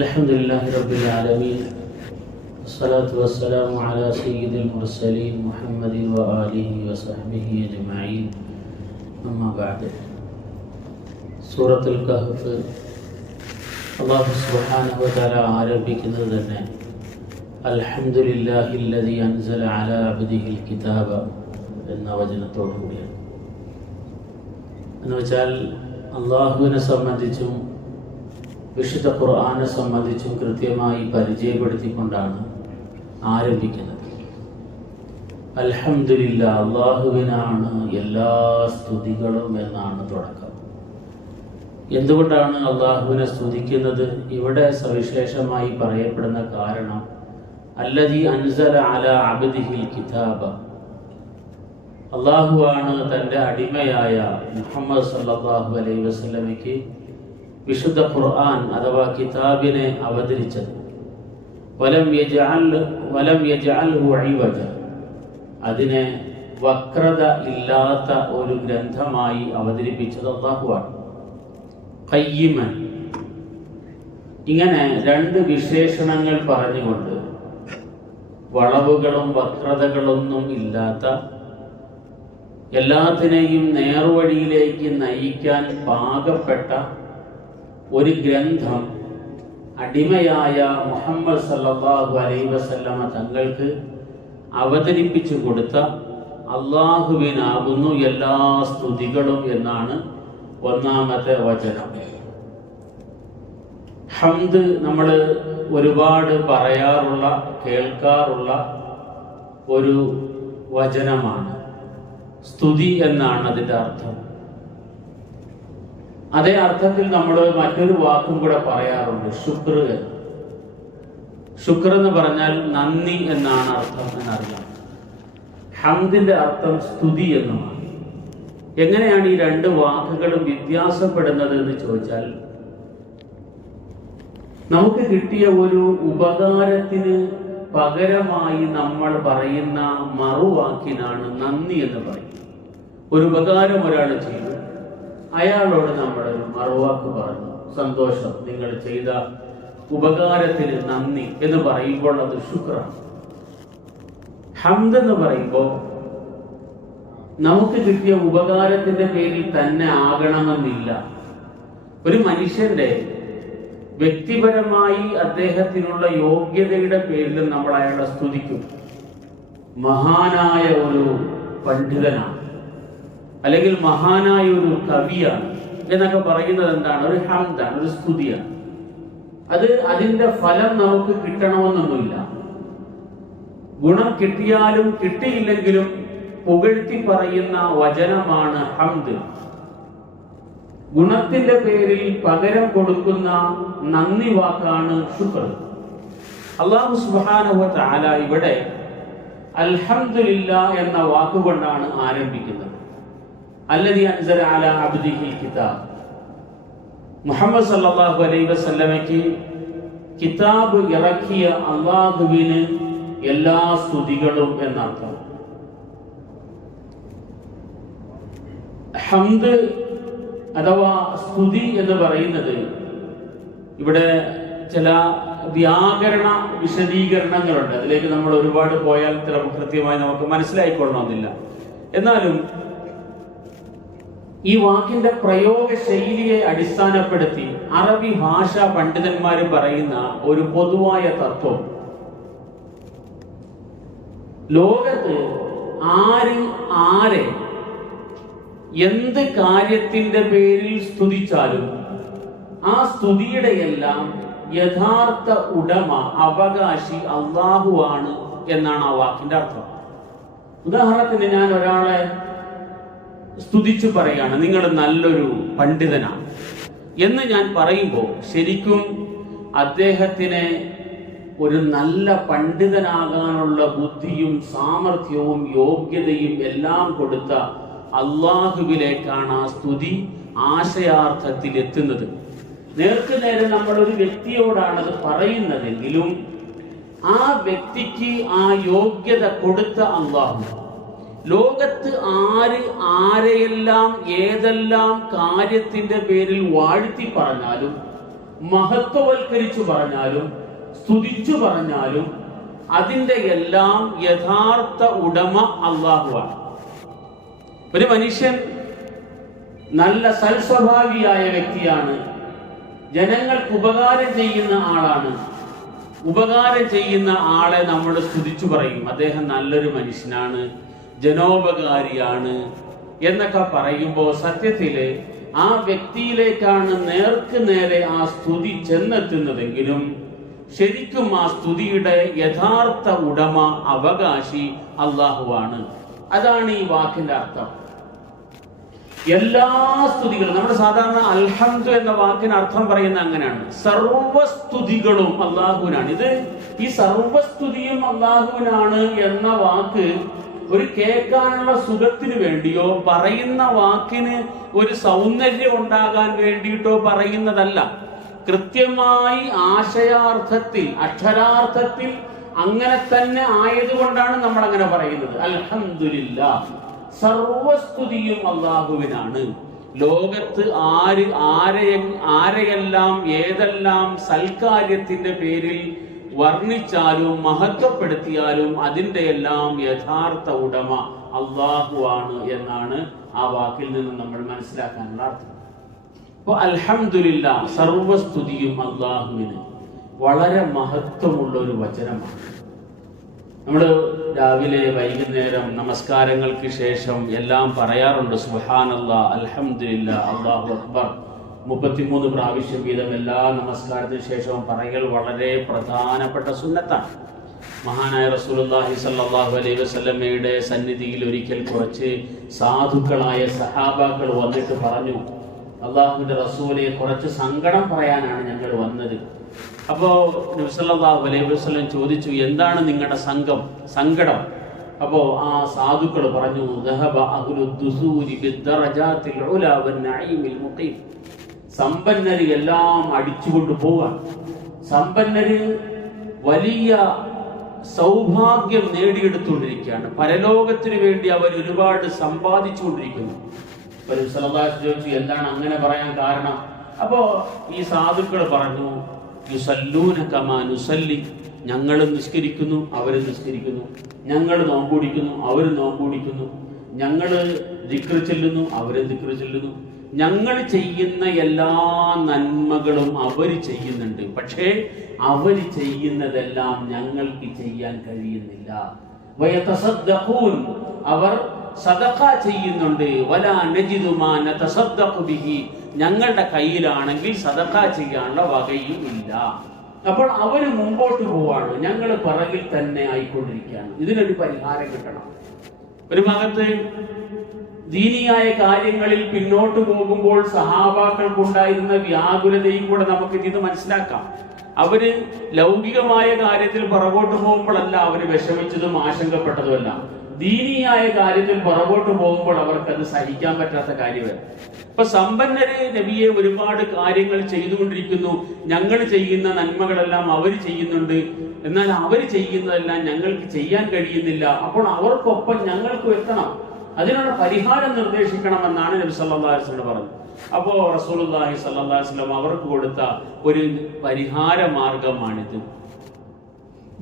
الحمد لله رب العالمين والصلاة والسلام على سيد المرسلين محمد وآله وصحبه أجمعين أما بعد സൂറത്തുൽ കഹ്ഫ് അല്ലാഹു സുബ്ഹാനഹു വ തആല ആരംഭിക്കുന്നത് തന്നെ അൽഹംദുലില്ലാഹില്ലദി അൻസല അലാ അബ്ദിഹിൽ കിതാബ എന്ന വചനത്തോടു കൂടിയാണ്. എന്നുവെച്ചാൽ അള്ളാഹുവിനെ സംബന്ധിച്ചും വിശുദ്ധ ഖുർആനെ സംബന്ധിച്ചും കൃത്യമായി പരിചയപ്പെടുത്തിക്കൊണ്ടാണ് ആരംഭിക്കുന്നത്. അൽഹംദുലില്ലാഹ്, അള്ളാഹുവിനാണ് എല്ലാ സ്തുതികളും എന്നാണ് തുടക്കം. എന്തുകൊണ്ടാണ് അള്ളാഹുവിനെ സ്തുതിക്കുന്നത്? ഇവിടെ സവിശേഷമായി പറയപ്പെടുന്ന കാരണം അല്ലദീ അൻസല അലാ അബ്ദിഹിൽ കിതാബ, അള്ളാഹുവാണ് തൻ്റെ അടിമയായ മുഹമ്മദ് സല്ലല്ലാഹു അലൈഹി വസല്ലമയ്ക്ക് വിശുദ്ധ ഖുർആൻ അഥവാ കിതാബിനെ അവതരിച്ചത്. വലം യജ്അൽഹു ഇവജ, അതിനെ വക്രത ഇല്ലാത്ത ഒരു ഗ്രന്ഥമായി അവതരിപ്പിച്ചത് അള്ളാഹുവാണ്. ഖയ്യിമൻ, ഇങ്ങനെ രണ്ട് വിശേഷണങ്ങൾ പറഞ്ഞുകൊണ്ട് വളവുകളും വക്രതകളൊന്നും ഇല്ലാത്ത, എല്ലാത്തിനെയും നേർവഴിയിലേക്ക് നയിക്കാൻ പാകപ്പെട്ട ഒരു ഗ്രന്ഥം അടിമയായ മുഹമ്മദ് സല്ലല്ലാഹു അലൈഹി വസല്ലമ തങ്ങൾക്ക് അവതരിപ്പിച്ചു കൊടുത്ത അള്ളാഹുവിനാകുന്നു എല്ലാ സ്തുതികളും എന്നാണ് ഒന്നാമത്തെ വചനം. ഹംദ് നമ്മൾ ഒരുപാട് പറയാറുള്ള, കേൾക്കാറുള്ള ഒരു വചനമാണ്. സ്തുതി എന്നാണ് അതിൻ്റെ അർത്ഥം. അതേ അർത്ഥത്തിൽ നമ്മൾ മറ്റൊരു വാക്കും കൂടെ പറയാറുണ്ട്, ശുക്ർ. ശുക്ർ എന്ന് പറഞ്ഞാൽ നന്ദി എന്നാണ് അർത്ഥം എന്നറിയാം. ഹംദിന്റെ അർത്ഥം സ്തുതി എന്നുമാണ്. എങ്ങനെയാണ് ഈ രണ്ട് വാക്കുകളും വ്യത്യാസപ്പെടുന്നത് എന്ന് ചോദിച്ചാൽ, നമുക്ക് കിട്ടിയ ഒരു ഉപകാരത്തിന് പകരമായി നമ്മൾ പറയുന്ന മറുവാക്കിനാണ് നന്ദി എന്ന് പറയുന്നത്. ഒരു ഉപകാരം ഒരാൾ ചെയ്തു, അയാളോട് നമ്മൾ ഒരു മറുവാക്ക് പറഞ്ഞു, സന്തോഷം, നിങ്ങൾ ചെയ്ത ഉപകാരത്തിന് നന്ദി എന്ന് പറയുമ്പോൾ അത് ശുക്രാണ്. ഹംദ് എന്ന് പറയുമ്പോൾ നമുക്ക് കിട്ടിയ ഉപകാരത്തിന്റെ പേരിൽ തന്നെ ആകണമെന്നില്ല. ഒരു മനുഷ്യന്റെ വ്യക്തിപരമായി അദ്ദേഹത്തിനുള്ള യോഗ്യതയുടെ പേരിൽ നമ്മൾ അയാളെ സ്തുതിക്കും. മഹാനായ ഒരു പണ്ഡിതനാണ്, അല്ലെങ്കിൽ മഹാനായ ഒരു കവിയാണ് എന്നൊക്കെ പറയുന്നത് എന്താണ്? ഒരു ഹംദാണ്, ഒരു സ്തുതിയാണ്. അത് അതിന്റെ ഫലം നമുക്ക് കിട്ടണമെന്നൊന്നുമില്ല. ഗുണം കിട്ടിയാലും കിട്ടിയില്ലെങ്കിലും പുകഴ്ത്തി പറയുന്ന വചനമാണ് ഹംദ്. ഗുണത്തിന്റെ പേരിൽ പകരം കൊടുക്കുന്ന നന്ദി വാക്കാണ് ശുക്ർ. അല്ലാഹു സുബ്ഹാനഹു വ തആല ഇവിടെ അൽഹംദുലില്ലാഹ് എന്ന വാക്കുകൊണ്ടാണ് ആരംഭിക്കുന്നത്. അല്ലദീ അൻസല അലാ അബ്ദിഹിൽ കിതാബ്, മുഹമ്മദ് സല്ലല്ലാഹു അലൈഹി വസല്ലമയ്ക്ക് കിതാബ് ഇറക്കിയ അല്ലാഹുവിന് എല്ലാ സ്തുതികളും എന്നർത്ഥം. ഹംദ് അഥവാ സ്തുതി എന്ന് പറയുന്നത് ഇവിടെ ചില വ്യാകരണ വിശദീകരണങ്ങളുണ്ട്. അതിലേക്ക് നമ്മൾ ഒരുപാട് പോയാൽ കൃത്യമായി നമുക്ക് മനസ്സിലായിക്കൊള്ളണമെന്നില്ല. എന്നാലും ഈ വാക്കിന്റെ പ്രയോഗ ശൈലിയെ അടിസ്ഥാനപ്പെടുത്തി അറബി ഭാഷാ പണ്ഡിതന്മാർ പറയുന്ന ഒരു പൊതുവായ തത്വം, ലോകത്ത് ആരെ എന്ത് കാര്യത്തിന്റെ പേരിൽ സ്തുതിച്ചാലും ആ സ്തുതിയുടെ എല്ലാം യഥാർത്ഥ ഉടമ, അവകാശി അള്ളാഹുവാണ് എന്നാണ് ആ വാക്കിന്റെ അർത്ഥം. ഉദാഹരണത്തിന്, ഞാൻ ഒരാളെ സ്തുതിച്ചു പറയാണ്, നിങ്ങൾ നല്ലൊരു പണ്ഡിതനാണ് എന്ന് ഞാൻ പറയുമ്പോൾ ശരിക്കും അദ്ദേഹത്തിനെ ഒരു നല്ല പണ്ഡിതനാകാനുള്ള ബുദ്ധിയും സാമർഥ്യവും യോഗ്യതയും എല്ലാം കൊടുത്ത അള്ളാഹുവിലേക്കാണ് ആ സ്തുതി ആശയാർത്ഥത്തിൽ എത്തുന്നത്. നേർക്കുനേരെ നമ്മൾ ഒരു വ്യക്തിയോടാണ് അത് പറയുന്നതെങ്കിലും ആ വ്യക്തിക്ക് ആ യോഗ്യത കൊടുത്ത അള്ളാഹു, ലോകത്ത് ആരെയെല്ലാം ഏതെല്ലാം കാര്യത്തിന്റെ പേരിൽ വാഴ്ത്തി പറഞ്ഞാലും മഹത്വവൽക്കരിച്ചു പറഞ്ഞാലും സ്തുതിച്ചു പറഞ്ഞാലും അതിന്റെ എല്ലാം യഥാർത്ഥ ഉടമ അല്ലാഹുവാണ്. ഒരു മനുഷ്യൻ നല്ല സൽസ്വഭാവിയായ വ്യക്തിയാണ്, ജനങ്ങൾക്ക് ഉപകാരം ചെയ്യുന്ന ആളാണ്. ഉപകാരം ചെയ്യുന്ന ആളെ നമ്മൾ സ്തുതിച്ചു പറയും, അദ്ദേഹം നല്ലൊരു മനുഷ്യനാണ്, ജനോപകാരിയാണ് എന്നൊക്കെ പറയുമ്പോൾ സത്യത്തില് ആ വ്യക്തിയിലേക്കാണ് നേർക്ക് നേരെ ആ സ്തുതി ചെന്നെത്തുന്നതെങ്കിലും ശരിക്കും ആ സ്തുതിയുടെ യഥാർത്ഥ ഉടമ, അവകാശി അല്ലാഹുവാണ്. അതാണ് ഈ വാക്കിന്റെ അർത്ഥം. എല്ലാ സ്തുതികളും, നമ്മുടെ സാധാരണ അൽഹംദു എന്ന വാക്കിന് അർത്ഥം പറയുന്ന അങ്ങനെയാണ്, സർവസ്തുതികളും അല്ലാഹുവിനാണ്. ഈ സർവസ്തുതിയും അല്ലാഹുവിനാണ് എന്ന വാക്ക് ഒരു കേൾക്കാനുള്ള സുഖത്തിന് വേണ്ടിയോ പറയുന്ന വാക്കിന് ഒരു സൗന്ദര്യം ഉണ്ടാകാൻ വേണ്ടിയിട്ടോ പറയുന്നതല്ല. കൃത്യമായി ആശയാർത്ഥത്തിൽ, അക്ഷരാർത്ഥത്തിൽ അങ്ങനെ തന്നെ ആയതുകൊണ്ടാണ് നമ്മൾ അങ്ങനെ പറയുന്നത്. അൽഹംദുലില്ലാഹ്, സർവസ്തുതിയും അല്ലാഹുവിനാണ്. ലോകത്ത് ആരെയെല്ലാം ഏതെല്ലാം സൽക്കാര്യത്തിന്റെ പേരിൽ വർണ്ണിച്ചാലും മഹത്വപ്പെടുത്തിയാലും അതിന്റെ എല്ലാം യഥാർത്ഥ ഉടമ അല്ലാഹുവാണ് എന്നാണ് ആ വാക്കിൽ നിന്ന് നമ്മൾ മനസ്സിലാക്കാനുള്ള അർത്ഥം. അപ്പോൾ അൽഹംദുലില്ലാഹ്, സർവസ്തുതിയും അല്ലാഹുവിന്, വളരെ മഹത്വമുള്ള ഒരു വചനമാണ്. നമ്മൾ രാവിലെ വൈകുന്നേരം നമസ്കാരങ്ങൾക്ക് ശേഷം എല്ലാം പറയാറുണ്ട്, സുബ്ഹാനല്ലാഹ്, അൽഹംദുലില്ലാഹ്, അല്ലാഹു അക്ബർ 33 പ്രാവശ്യം വീതം എല്ലാ നമസ്കാരത്തിന് ശേഷവും പറയൽ വളരെ പ്രധാനപ്പെട്ട സുന്നത്താണ്. മഹാനായ റസൂലുള്ളാഹി സ്വല്ലല്ലാഹു അലൈഹി വസല്ലമയുടെ സന്നിധിയിൽ ഒരിക്കൽ കുറച്ച് സാധുക്കളായ സഹാബാക്കൾ വന്നിട്ട് പറഞ്ഞു, അള്ളാഹുവിന്റെ റസൂലെ, കുറച്ച് സങ്കടം പറയാനാണ് ഞങ്ങൾ വന്നത്. അപ്പോ നബി സല്ലല്ലാഹു അലൈഹി വസല്ലം ചോദിച്ചു, എന്താണ് നിങ്ങളുടെ സങ്കടം? അപ്പോ ആ സാധുക്കൾ പറഞ്ഞു, ദഹബ അഹ്ലുദ് ദുസൂരി ബിദ്ദറജാതിൽ ഉലാ വന്നഈമിൽ മുഖീം. സമ്പന്നര് എല്ലാം അടിച്ചുകൊണ്ട് പോവാൻ, സമ്പന്നര് വലിയ സൗഭാഗ്യം നേടിയെടുത്തുകൊണ്ടിരിക്കുകയാണ്, പരലോകത്തിന് വേണ്ടി അവർ ഒരുപാട് സമ്പാദിച്ചുകൊണ്ടിരിക്കുന്നു. ചോദിച്ചു, എന്താണ് അങ്ങനെ പറയാൻ കാരണം? അപ്പോ ഈ സാധുക്കൾ പറഞ്ഞു, യുസല്ലൂന കമാ നുസല്ലി, ഞങ്ങൾ നിസ്കരിക്കുന്നു അവര് നിസ്കരിക്കുന്നു, ഞങ്ങൾ നോമ്പുടിക്കുന്നു അവര് നോമ്പുടിക്കുന്നു, ഞങ്ങൾ ദിക്ർ ചെല്ലുന്നു അവര് ദിക്ർ ചെല്ലുന്നു, ഞങ്ങൾ ചെയ്യുന്ന എല്ലാ നന്മകളും അവര് ചെയ്യുന്നുണ്ട്, പക്ഷേ അവര് ചെയ്യുന്നതെല്ലാം ഞങ്ങൾക്ക് ചെയ്യാൻ കഴിയുന്നില്ല. വയതസദ്ദഖൂൻ, അവർ സദഖ ചെയ്യുന്നുണ്ട്, വലാ നജിദു മാ നതസദ്ദഖു ബിഹി, ഞങ്ങളുടെ കയ്യിലാണെങ്കിൽ സദഖ ചെയ്യാനുള്ള വകയും ഇല്ല. അപ്പോൾ അവര് മുമ്പോട്ട് പോവാണ്, ഞങ്ങൾ പിറകിൽ തന്നെ ആയിക്കൊണ്ടിരിക്കുകയാണ്. ഇതിനൊരു പരിഹാരം കിട്ടണം. ഒരു ഭാഗത്ത് ദീനിയായ കാര്യങ്ങളിൽ പിന്നോട്ട് പോകുമ്പോൾ സഹാബാക്കൾക്കുണ്ടായിരുന്ന വ്യാകുലതയും കൂടെ നമുക്ക് ഇത് മനസ്സിലാക്കാം. അവര് ലൗകികമായ കാര്യത്തിൽ പുറകോട്ട് പോകുമ്പോഴല്ല അവര് വിഷമിച്ചതും ആശങ്കപ്പെട്ടതുമല്ല, ദീനിയായ കാര്യത്തിൽ പുറകോട്ട് പോകുമ്പോൾ അവർക്ക് അത് സഹിക്കാൻ പറ്റാത്ത കാര്യമാണ്. ഇപ്പൊ സമ്പന്നര് നബിയെ ഒരുപാട് കാര്യങ്ങൾ ചെയ്തുകൊണ്ടിരിക്കുന്നു, ഞങ്ങൾ ചെയ്യുന്ന നന്മകളെല്ലാം അവര് ചെയ്യുന്നുണ്ട്, എന്നാൽ അവര് ചെയ്യുന്നതെല്ലാം ഞങ്ങൾക്ക് ചെയ്യാൻ കഴിയുന്നില്ല. അപ്പോൾ അവർക്കൊപ്പം ഞങ്ങൾക്ക് എത്തണം, അതിനുള്ള പരിഹാരം നിർദ്ദേശിക്കണമെന്നാണ് നബി സല്ലല്ലാഹു അലൈഹി വസല്ലം പറഞ്ഞത്. അപ്പോ റസൂലുള്ളാഹി സ്വല്ലല്ലാഹു അലൈഹി വസല്ലം അവർക്ക് കൊടുത്ത ഒരു പരിഹാര മാർഗമാണിത്.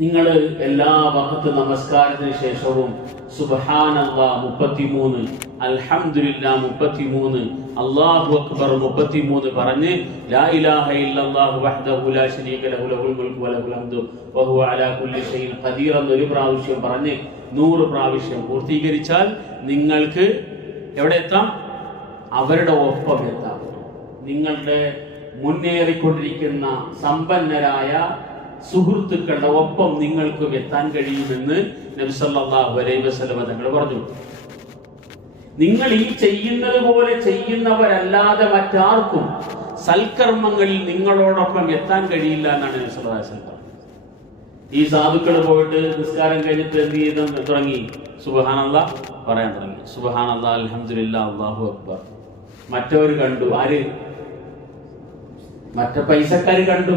നിങ്ങൾ എല്ലാ വഖത്ത് നമസ്കാരത്തിന് ശേഷവും സുബ്ഹാനല്ലാഹ് 33, അൽഹംദുലില്ലാഹ് 33, അല്ലാഹു അക്ബർ 33 പറഞ്ഞ് ലാ ഇലാഹ ഇല്ലല്ലാഹു വഹ്ദഹു ലാ ശരീക ലഹു ലഹുൽ മുൽക്കു വലഹുൽ ഹംദു വഹുവ അലാ കുല്ലി ഷൈഇൻ ഖദീർ എന്നൊരു പ്രാവശ്യം പറഞ്ഞ് 100 പ്രാവശ്യം പൂർത്തീകരിച്ചാൽ നിങ്ങൾക്ക് എവിടെ എത്താം? അവരുടെ ഒപ്പം എത്താം. നിങ്ങളുടെ മുന്നേറിക്കൊണ്ടിരിക്കുന്ന സമ്പന്നരായ സുഹൃത്തുക്കളുടെ ഒപ്പം നിങ്ങൾക്കും എത്താൻ കഴിയുമെന്ന് നബി സല്ലല്ലാഹു അലൈഹി വസല്ലം തങ്ങൾ പറഞ്ഞു. നിങ്ങൾ ഈ ചെയ്യുന്നത് പോലെ ചെയ്യുന്നവരല്ലാതെ മറ്റാർക്കും സൽക്കർമ്മങ്ങളിൽ നിങ്ങളോടൊപ്പം എത്താൻ കഴിയില്ല എന്നാണ് നബി സല്ലല്ലാഹു അലൈഹി വസല്ലം പറഞ്ഞത്. ഈ സാധുക്കൾ പോയിട്ട് നിസ്കാരം കഴിഞ്ഞിട്ട് എന്ത് ചെയ്ത് തുടങ്ങി? സുബ്ഹാനല്ലാഹ് പറയാൻ തുടങ്ങി. സുബ്ഹാനല്ലാഹ്, അൽഹംദുലില്ലാഹ്, അല്ലാഹു അക്ബർ. മറ്റവർ കണ്ടു. ആര്? മറ്റേ പൈസക്കാർ കണ്ടു.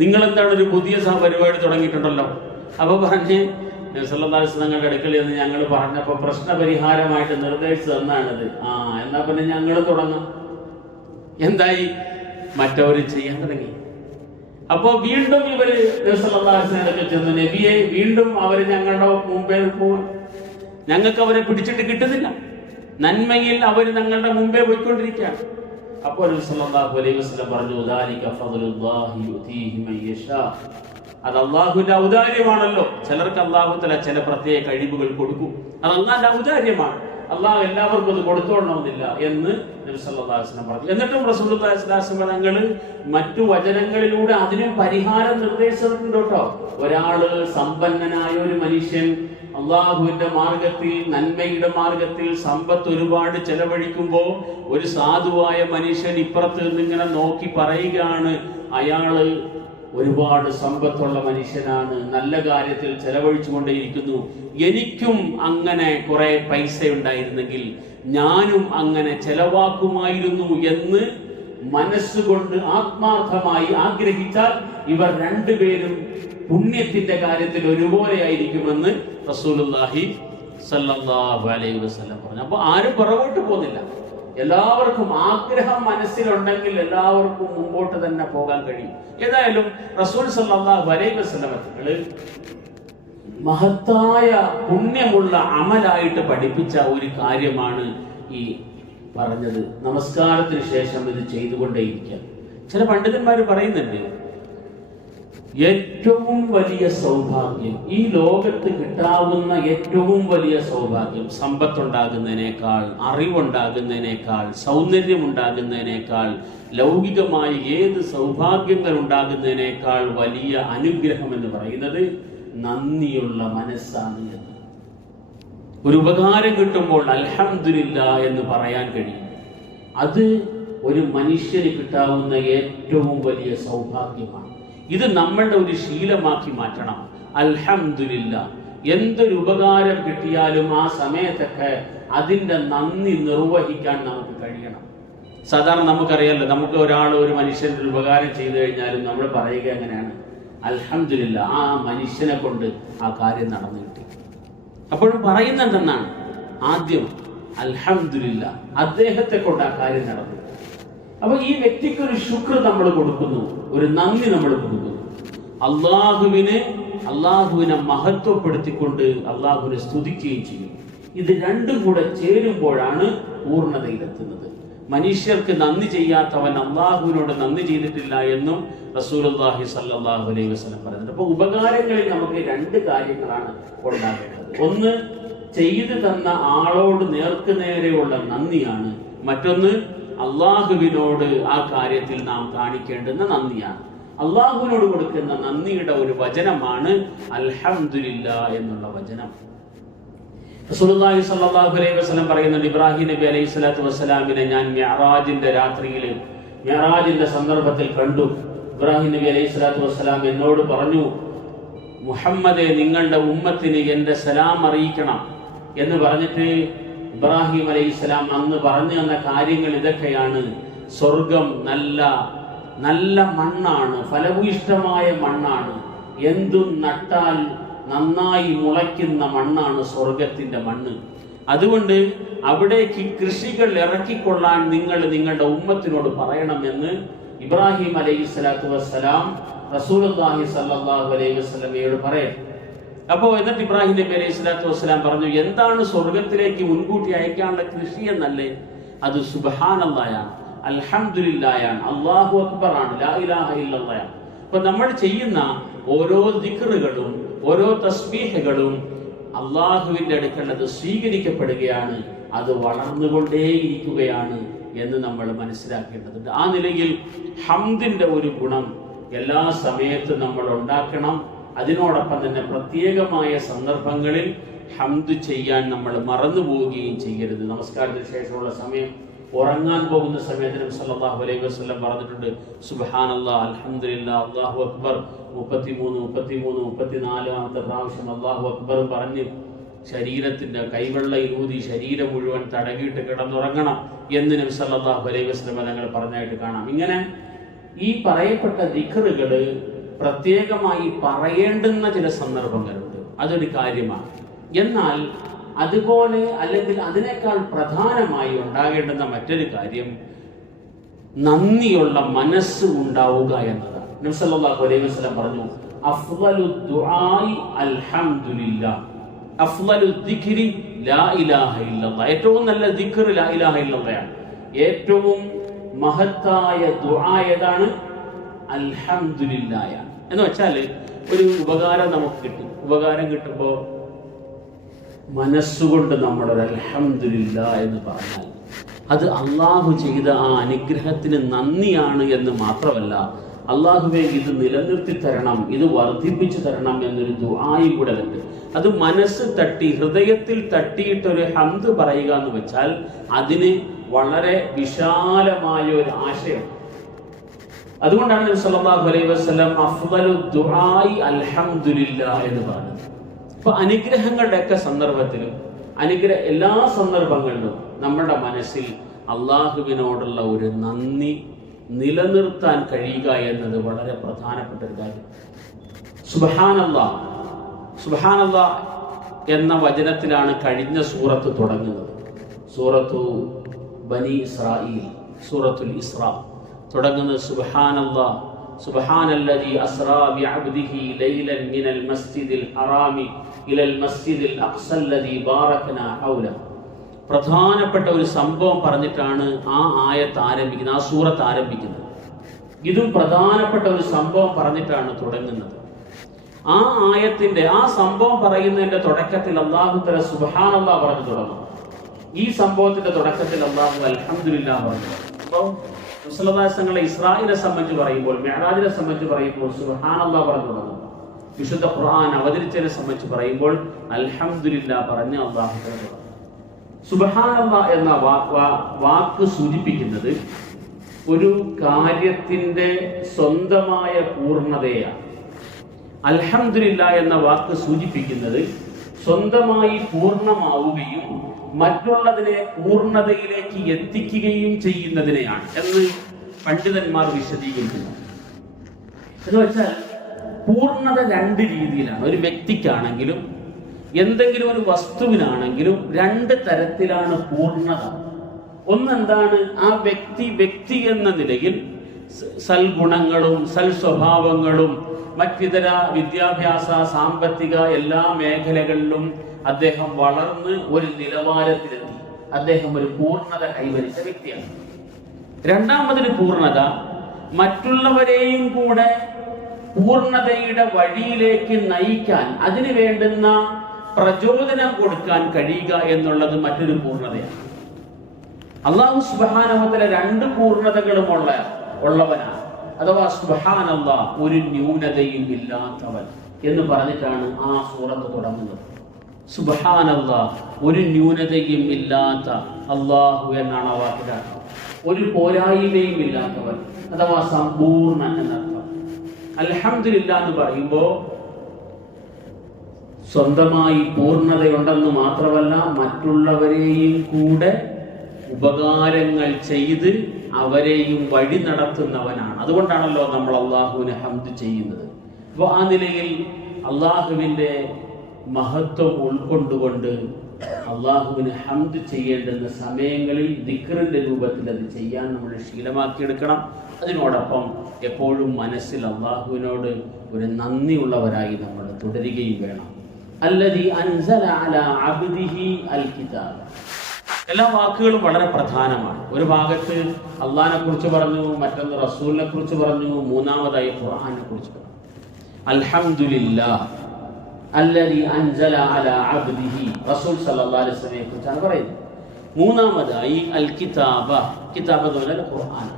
നിങ്ങൾ എന്താണ് ഒരു പുതിയ പരിപാടി തുടങ്ങിയിട്ടുണ്ടല്ലോ. അപ്പൊ പറഞ്ഞ് സല്ലല്ലാഹു അലൈഹി വസല്ലം തങ്ങളുടെ അടുക്കൽ എന്ന് ഞങ്ങൾ പറഞ്ഞപ്പോ പ്രശ്നപരിഹാരമായിട്ട് നിർദ്ദേശിച്ചു തന്നാണിത്. എന്നാ പിന്നെ ഞങ്ങൾ തുടങ്ങാം. എന്തായി? മറ്റവർ ചെയ്യാൻ തുടങ്ങി. അപ്പോ വീണ്ടും ഇവര് നബിയെ ചെന്ന്, നബിയെ വീണ്ടും അവര് ഞങ്ങളുടെ മുമ്പേ പോകും, ഞങ്ങൾക്ക് അവരെ പിടിച്ചിട്ട് കിട്ടുന്നില്ല, നന്മയിൽ അവർ ഞങ്ങളുടെ മുമ്പേ പോയിക്കൊണ്ടിരിക്കുകയാണ്. അപ്പോൾ നബി സല്ലല്ലാഹു അലൈഹി വസല്ലം പറഞ്ഞു, ദാലിക ഫദ്ലുല്ലാഹി യുതീഹി മൻ യശാ, അത് അള്ളാഹുവിന്റെ ഔദാര്യമാണല്ലോ. ചിലർക്ക് അള്ളാഹു തആല ചില പ്രത്യേക കഴിവുകൾ കൊടുക്കും, അത് അള്ളാഹുവിന്റെ ഔദാര്യമാണ്. അള്ളാഹു എല്ലാവർക്കും അത് കൊടുത്തോളണമെന്നില്ല എന്ന് നബി സല്ലല്ലാഹു അലൈഹി വസല്ലം പറഞ്ഞു. എന്നിട്ടും റസൂലുള്ളാഹി സ്വല്ലല്ലാഹു അലൈഹി വസല്ലം തങ്ങൾ മറ്റു വചനങ്ങളിലൂടെ അതിനും പരിഹാരം നിർദ്ദേശിച്ചിട്ടുണ്ട് കേട്ടോ. ഒരാള് സമ്പന്നനായ ഒരു മനുഷ്യൻ അള്ളാഹുവിന്റെ മാർഗത്തിൽ, നന്മയുടെ മാർഗത്തിൽ സമ്പത്ത് ഒരുപാട് ചെലവഴിക്കുമ്പോ ഒരു സാധുവായ മനുഷ്യൻ ഇപ്പുറത്ത് നിന്നിങ്ങനെ നോക്കി പറയുകയാണ്, അയാള് ഒരുപാട് സമ്പത്തുള്ള മനുഷ്യനാണ്, നല്ല കാര്യത്തിൽ ചെലവഴിച്ചുകൊണ്ടേയിരിക്കുന്നു, എനിക്കും അങ്ങനെ കുറെ പൈസ ഉണ്ടായിരുന്നെങ്കിൽ ഞാനും അങ്ങനെ ചെലവാക്കുമായിരുന്നു എന്ന് മനസ്സുകൊണ്ട് ആത്മാർത്ഥമായി ആഗ്രഹിച്ചാൽ ഇവർ രണ്ടുപേരും പുണ്യത്തിന്റെ കാര്യത്തിൽ ഒരുപോലെ ആയിരിക്കുമെന്ന് റസൂലുള്ളാഹി സ്വല്ലല്ലാഹു അലൈഹി വസല്ലം പറഞ്ഞു. അപ്പൊ ആരും പുറകോട്ട് പോകുന്നില്ല. എല്ലാവർക്കും ആഗ്രഹം മനസ്സിലുണ്ടെങ്കിൽ എല്ലാവർക്കും മുമ്പോട്ട് തന്നെ പോകാൻ കഴിയും. ഏതായാലും റസൂൽ സല്ലല്ലാഹു അലൈഹി വസല്ലം മഹത്തായ പുണ്യമുള്ള അമലായിട്ട് പഠിപ്പിച്ച ഒരു കാര്യമാണ് ഈ പറഞ്ഞത്, നമസ്കാരത്തിന് ശേഷം ഇത് ചെയ്തുകൊണ്ടേയിരിക്കുക. ചില പണ്ഡിതന്മാർ പറയുന്നുണ്ട്, ഏറ്റവും വലിയ സൗഭാഗ്യം, ഈ ലോകത്ത് കിട്ടാവുന്ന ഏറ്റവും വലിയ സൗഭാഗ്യം, സമ്പത്തുണ്ടാകുന്നതിനേക്കാൾ, അറിവുണ്ടാകുന്നതിനേക്കാൾ, സൗന്ദര്യം ഉണ്ടാകുന്നതിനേക്കാൾ, ലൗകികമായ ഏത് സൗഭാഗ്യങ്ങൾ ഉണ്ടാകുന്നതിനേക്കാൾ വലിയ അനുഗ്രഹം എന്ന് പറയുന്നത് നന്ദിയുള്ള മനസ്സാണ് എന്ന്. ഒരു ഉപകാരം കിട്ടുമ്പോൾ അൽഹംദുലില്ലാഹ് എന്ന് പറയാൻ കഴിയും. അത് ഒരു മനുഷ്യന് കിട്ടാവുന്ന ഏറ്റവും വലിയ സൗഭാഗ്യമാണ്. ഇത് നമ്മളുടെ ഒരു ശീലമാക്കി മാറ്റണം. അൽഹംദുലില്ലാഹ്, എന്തൊരു ഉപകാരം കിട്ടിയാലും ആ സമയത്തൊക്കെ അതിന്റെ നന്ദി നിർവഹിക്കാൻ നമുക്ക് കഴിയണം. സാധാരണ നമുക്കറിയാലോ, നമുക്ക് ഒരു മനുഷ്യന്റെ ഒരു ഉപകാരം ചെയ്തു കഴിഞ്ഞാലും നമ്മൾ പറയുക എങ്ങനെയാണ്, അൽഹംദുലില്ലാഹ്, ആ മനുഷ്യനെ കൊണ്ട് ആ കാര്യം നടന്നു കിട്ടി. അപ്പോഴും പറയുന്നുണ്ടെന്നാണ്, ആദ്യം അൽഹംദുലില്ലാഹ്, അദ്ദേഹത്തെ കൊണ്ട് ആ കാര്യം നടന്നു. അപ്പൊ ഈ വ്യക്തിക്ക് ഒരു ശുക്ർ നമ്മൾ കൊടുക്കുന്നു, ഒരു നന്ദി നമ്മൾ കൊടുക്കുന്നു. അള്ളാഹുവിനെ മഹത്വപ്പെടുത്തിക്കൊണ്ട് അള്ളാഹുവിനെ സ്തുതിക്കുകയും ചെയ്യും. ഇത് രണ്ടും കൂടെ ചേരുമ്പോഴാണ് പൂർണ്ണതയിലെത്തുന്നത്. മനുഷ്യർക്ക് നന്ദി ചെയ്യാത്തവൻ അള്ളാഹുവിനോട് നന്ദി ചെയ്തിട്ടില്ല എന്നും റസൂലുള്ളാഹി സ്വല്ലല്ലാഹു അലൈഹി വസല്ലം പറയുന്നുണ്ട്. അപ്പൊ ഉപകാരങ്ങളിൽ നമുക്ക് രണ്ട് കാര്യങ്ങളാണ് ഉണ്ടാകേണ്ടത്. ഒന്ന്, ചെയ്തു തന്ന ആളോട് നേർക്കുനേരെയുള്ള നന്ദിയാണ്. മറ്റൊന്ന്, അള്ളാഹുവിനോട് ആ കാര്യത്തിൽ നാം കാണിക്കേണ്ടുന്ന നന്ദിയാണ്. അള്ളാഹുവിനോട് കൊടുക്കുന്ന നന്ദിയുടെ ഒരു വചനമാണ് അൽഹംദുലില്ലാഹ് എന്നുള്ള വചനം. റസൂലുള്ളാഹി സ്വല്ലല്ലാഹു അലൈഹി വസല്ലം പറയുന്നുണ്ട്, ഇബ്രാഹിം നബി അലൈഹി സ്വലാത്തു വസ്സലാമിനെ ഞാൻ മിഅ്റാജിന്റെ രാത്രിയിൽ, മിഅ്റാജിന്റെ സന്ദർഭത്തിൽ കണ്ടു. ഇബ്രാഹിം നബി അലൈഹി സ്വലാത്തു വസ്സലാം എന്നോട് പറഞ്ഞു, മുഹമ്മദെ, നിങ്ങളുടെ ഉമ്മത്തിന് എന്റെ സലാം അറിയിക്കണം എന്ന് പറഞ്ഞിട്ട് ഇബ്രാഹിം അലൈഹിസ്സലാം അന്ന് പറഞ്ഞു തന്ന കാര്യങ്ങൾ ഇതൊക്കെയാണ്. സ്വർഗം നല്ല മണ്ണാണ്, ഫലഭൂയിഷ്ടമായ മണ്ണാണ്, എന്തും നട്ടാൽ നന്നായി മുളയ്ക്കുന്ന മണ്ണാണ് സ്വർഗത്തിന്റെ മണ്ണ്. അതുകൊണ്ട് അവിടേക്ക് കൃഷികൾ ഇറക്കിക്കൊള്ളാൻ നിങ്ങൾ നിങ്ങളുടെ ഉമ്മത്തിനോട് പറയണമെന്ന് ഇബ്രാഹിം അലൈഹിസ്സലാത്തു വസ്സലാം റസൂലുള്ളാഹി സ്വല്ലല്ലാഹു അലൈഹി വസല്ലമയോട് പറയും. അപ്പോ എന്നിട്ട് ഇബ്രാഹിം നബി അലൈഹി സ്വലാത്തു വസ്സലാം പറഞ്ഞു, എന്താണ് സ്വർഗത്തിലേക്ക് മുൻകൂട്ടി അയക്കാനുള്ള കൃഷി എന്നല്ലേ? അത് സുബ്ഹാനല്ലാഹയാണ്, അൽഹംദുലില്ലാഹയാണ്, അല്ലാഹു അക്ബറാണ്, ലാ ഇലാഹ ഇല്ലല്ലാഹ്. അപ്പൊ നമ്മൾ ചെയ്യുന്ന ഓരോ ദിക്റുകളും ഓരോ തസ്ബീഹുകളും അള്ളാഹുവിന്റെ അടുക്കൽ അത് സ്വീകരിക്കപ്പെടുകയാണ്, അത് വളർന്നുകൊണ്ടേയിരിക്കുകയാണ് എന്ന് നമ്മൾ മനസ്സിലാക്കേണ്ടതുണ്ട്. ആ നിലയിൽ ഹംദിന്റെ ഒരു ഗുണം എല്ലാ സമയത്തും നമ്മൾ ഉണ്ടാക്കണം. അതിനോടൊപ്പം തന്നെ പ്രത്യേകമായ സന്ദർഭങ്ങളിൽ ഹംദ് ചെയ്യാൻ നമ്മൾ മറന്നു പോവുകയും ചെയ്യരുത്. നമസ്കാരത്തിന് ശേഷമുള്ള സമയം, ഉറങ്ങാൻ പോകുന്ന സമയത്ത് നബി സല്ലല്ലാഹു അലൈഹി വസല്ലം പറഞ്ഞിട്ടുണ്ട്, സുബ്ഹാനല്ലാഹ്, അൽഹംദുലില്ലാഹ്, അല്ലാഹു അക്ബർ 34 പ്രാവശ്യം അല്ലാഹു അക്ബർ പറഞ്ഞ് ശരീരത്തിന്റെ കൈവെള്ളയിലൂതി ശരീരം മുഴുവൻ തടകിയിട്ട് കിടന്നുറങ്ങണം എന്ന് നബി സല്ലല്ലാഹു അലൈഹി വസല്ലം തങ്ങൾ പറഞ്ഞായിട്ട് കാണാം. ഇങ്ങനെ ഈ പറയപ്പെട്ട ദിക്റുകള് പ്രത്യേകമായി പറയേണ്ടുന്ന ചില സന്ദർഭങ്ങളുണ്ട്, അതൊരു കാര്യമാണ്. എന്നാൽ അതുപോലെ അല്ലെങ്കിൽ അതിനേക്കാൾ പ്രധാനമായി ഉണ്ടാകേണ്ടുന്ന മറ്റൊരു കാര്യം, നന്ദിയുള്ള മനസ്സ് ഉണ്ടാവുക എന്നതാണ്. നബി സല്ലല്ലാഹു അലൈഹി വസല്ലം പറഞ്ഞു, അഫ്ളലു ദുആഇ അൽഹംദുലില്ലാഹ്, അഫ്ളലു ദിക്രി ലാ ഇലാഹ ഇല്ലല്ലാഹ്. ഏറ്റവും നല്ല ദിക്ർ ലാ ഇലാഹ ഇല്ലല്ലാഹ്. ഏറ്റവും മഹത്തായ ദുആ ഏതാണ്? അൽഹംദുലില്ലാഹ്. എന്ന് വെച്ചാൽ ഒരു ഉപകാരം നമുക്ക് കിട്ടും. ഉപകാരം കിട്ടുമ്പോൾ മനസ്സുകൊണ്ട് നമ്മളൊരു അൽഹംദുലില്ലാഹ് എന്ന് പറഞ്ഞാൽ അത് അള്ളാഹു ചെയ്ത ആ അനുഗ്രഹത്തിന് നന്ദിയാണ് എന്ന് മാത്രമല്ല, അള്ളാഹുവെ ഇത് നിലനിർത്തി തരണം, ഇത് വർദ്ധിപ്പിച്ചു തരണം എന്നൊരു ദുആയും കൂടെ ഉണ്ട്. അത് മനസ്സ് തട്ടി, ഹൃദയത്തിൽ തട്ടിയിട്ടൊരു ഹംദ് പറയുക എന്ന് വെച്ചാൽ അതിന് വളരെ വിശാലമായ ഒരു ആശയം. അതുകൊണ്ടാണ് നബി സല്ലല്ലാഹു അലൈഹി വസല്ലം അഫ്ളലു ദുആഇ അൽഹംദുലില്ലാഹ് എന്ന് പറഞ്ഞത്. അപ്പൊ അനുഗ്രഹങ്ങളുടെ ഒക്കെ സന്ദർഭത്തിലും എല്ലാ സന്ദർഭങ്ങളിലും നമ്മുടെ മനസ്സിൽ അള്ളാഹുവിനോടുള്ള ഒരു നന്ദി നിലനിർത്താൻ കഴിയുക എന്നത് വളരെ പ്രധാനപ്പെട്ട ഒരു കാര്യം. സുബ്ഹാനല്ലാഹ്, സുബ്ഹാനല്ലാഹ് എന്ന വചനത്തിലാണ് കഴിഞ്ഞ സൂറത്ത് തുടങ്ങുന്നത്. സൂറത്തു ബനി ഇസ്രായീൽ, സൂറത്തുൽ ഇസ്രാ തുടങ്ങുന്നത് സുബ്ഹാനല്ലാഹ്, സുബ്ഹാനല്ലദീ അസ്റാ ബിഅബ്ദിഹി ലൈലൻ മിനൽ മസ്ജിദിൽ ഹറാമി ഇലൽ മസ്ജിദിൽ അഖ്സല്ലദീ ബാറക്നാ ഹൗല. പ്രധാനപ്പെട്ട ഒരു സംഭവം പറഞ്ഞിട്ടാണ് ആ ആയത്ത് ആരംഭിക്കുന്നത്, ആ സൂറത്ത് ആരംഭിക്കുന്നത്. ഇതും പ്രധാനപ്പെട്ട ഒരു സംഭവം പറഞ്ഞിട്ടാണ് തുടങ്ങുന്നത്. ആ ആയത്തിന്റെ ആ സംഭവം പറയുന്നതിന്റെ തുടക്കത്തിൽ അല്ലാഹു തആല സുബ്ഹാനല്ലാഹ് പറഞ്ഞു തുടങ്ങും. ഈ സംഭവത്തിന്റെ തുടക്കത്തിൽ അല്ലാഹു അൽഹംദുലില്ലാഹ് പറഞ്ഞു. അപ്പോൾ മുസ്ലിംകളെ ഇസ്രായേലിനെ സംബന്ധിച്ച് പറയുമ്പോൾ, മിഅ്റാജിനെ സംബന്ധിച്ച് പറയുമ്പോൾ സുബ്ഹാനല്ലാഹ് പറഞ്ഞു തുടങ്ങും. വിശുദ്ധ ഖുർആൻ അവതരിച്ചതിനെ സംബന്ധിച്ച് പറയുമ്പോൾ അൽഹംദുലില്ലാഹ് പറഞ്ഞ് അല്ലാഹു തആല തുടങ്ങും. സുബ്ഹാനല്ലാഹ് എന്ന വാക്ക് സൂചിപ്പിക്കുന്നത് ഒരു കാര്യത്തിന്റെ സ്വന്തമായ പൂർണ്ണതയാണ്. അൽഹംദുലില്ലാഹ് എന്ന വാക്ക് സൂചിപ്പിക്കുന്നത് സ്വന്തമായി പൂർണ്ണമാവുകയും മറ്റുള്ളതിനെ പൂർണ്ണതയിലേക്ക് എത്തിക്കുകയും ചെയ്യുന്നതിനെയാണ് എന്ന് പണ്ഡിതന്മാർ വിശദീകരിക്കുന്നു. എന്ന് വെച്ചാൽ പൂർണ്ണത രണ്ട് രീതിയിലാണ്. ഒരു വ്യക്തിക്കാണെങ്കിലും എന്തെങ്കിലും ഒരു വസ്തുവിനാണെങ്കിലും രണ്ട് തരത്തിലാണ് പൂർണ്ണത. ഒന്നെന്താണ്? ആ വ്യക്തി എന്ന നിലയിൽ സൽഗുണങ്ങളും സൽ സ്വഭാവങ്ങളും മറ്റിതര വിദ്യാഭ്യാസ, സാമ്പത്തിക എല്ലാ മേഖലകളിലും അദ്ദേഹം വളർന്ന് ഒരു നിലവാരത്തിലെത്തി. അദ്ദേഹം ഒരു പൂർണ്ണത കൈവരിച്ച വ്യക്തിയാണ്. രണ്ടാമതൊരു പൂർണ്ണത മറ്റുള്ളവരെയും കൂടെ പൂർണ്ണതയുടെ വഴിയിലേക്ക് നയിക്കാൻ, അതിനു വേണ്ടുന്ന പ്രചോദനം കൊടുക്കാൻ കഴിയുക എന്നുള്ളത് മറ്റൊരു പൂർണ്ണതയാണ്. അല്ലാഹു സുബ്ഹാനഹു വ തആല രണ്ട് പൂർണ്ണതകളും ഉള്ളവനാണ്. അഥവാ സുബ്ഹാനല്ലാഹ്, ഒരു ന്യൂനതയും ഇല്ലാത്തവൻ എന്ന് പറഞ്ഞിട്ടാണ് ആ സൂറത്ത് തുടങ്ങുന്നത്. സുബ്ഹാനല്ലാഹ്, ഒരു ന്യൂനതയും ഇല്ലാത്ത അല്ലാഹു എന്നാണ് ആ വാക്കിന്റെ അർത്ഥം. ഒരു പോരായ്മയും ഇല്ലാത്തവൻ അഥവാ സമ്പൂർണ്ണൻ എന്നർത്ഥം. അൽഹംദുലില്ലാഹ് എന്ന് പറയുമ്പോൾ സ്വന്തമായി പൂർണ്ണതയുണ്ടെന്ന് മാത്രമല്ല, മറ്റുള്ളവരെയും കൂടെ ഉപകാരങ്ങൾ ചെയ്ത് അവരെയും വഴി നടത്തുന്നവനാണ്. അതുകൊണ്ടാണല്ലോ നമ്മൾ അള്ളാഹുവിനെ ഹംദ് ചെയ്യുന്നത്. അപ്പോൾ ആ നിലയിൽ അള്ളാഹുവിൻ്റെ മഹത്വം ഉൾക്കൊണ്ടുകൊണ്ട് അള്ളാഹുവിന് ഹംദ് ചെയ്യേണ്ടുന്ന സമയങ്ങളിൽ ദിക്റിന്റെ രൂപത്തിൽ അത് ചെയ്യാൻ നമ്മൾ ശീലമാക്കിയെടുക്കണം. അതിനോടൊപ്പം എപ്പോഴും മനസ്സിൽ അള്ളാഹുവിനോട് ഒരു നന്ദിയുള്ളവരായി നമ്മൾ തുടരുകയും വേണം. അല്ലദീ അൻസല അലാ അബ്ദിഹി അൽ കിതാബ. എല്ലാ വാക്കുകളും വളരെ പ്രധാനമാണ്. ഒരു ഭാഗത്ത് അള്ളാഹിനെ കുറിച്ച് പറഞ്ഞു, മറ്റൊന്ന് റസൂലിനെ കുറിച്ച് പറഞ്ഞു, മൂന്നാമതായി ഖുർആനെ കുറിച്ച് പറഞ്ഞു. അൽഹംദുലില്ലാഹ് അല്ലദീ അൻസല അലാ അബ്ദിഹി, റസൂൽ സല്ലല്ലാഹു അലൈഹി വസല്ലമയെ കുറിച്ചാണ് പറയുന്നത്. മൂന്നാമതായി അൽ കിതാബ, കിതാബ് എന്ന് പറഞ്ഞാൽ ഖുർആൻ.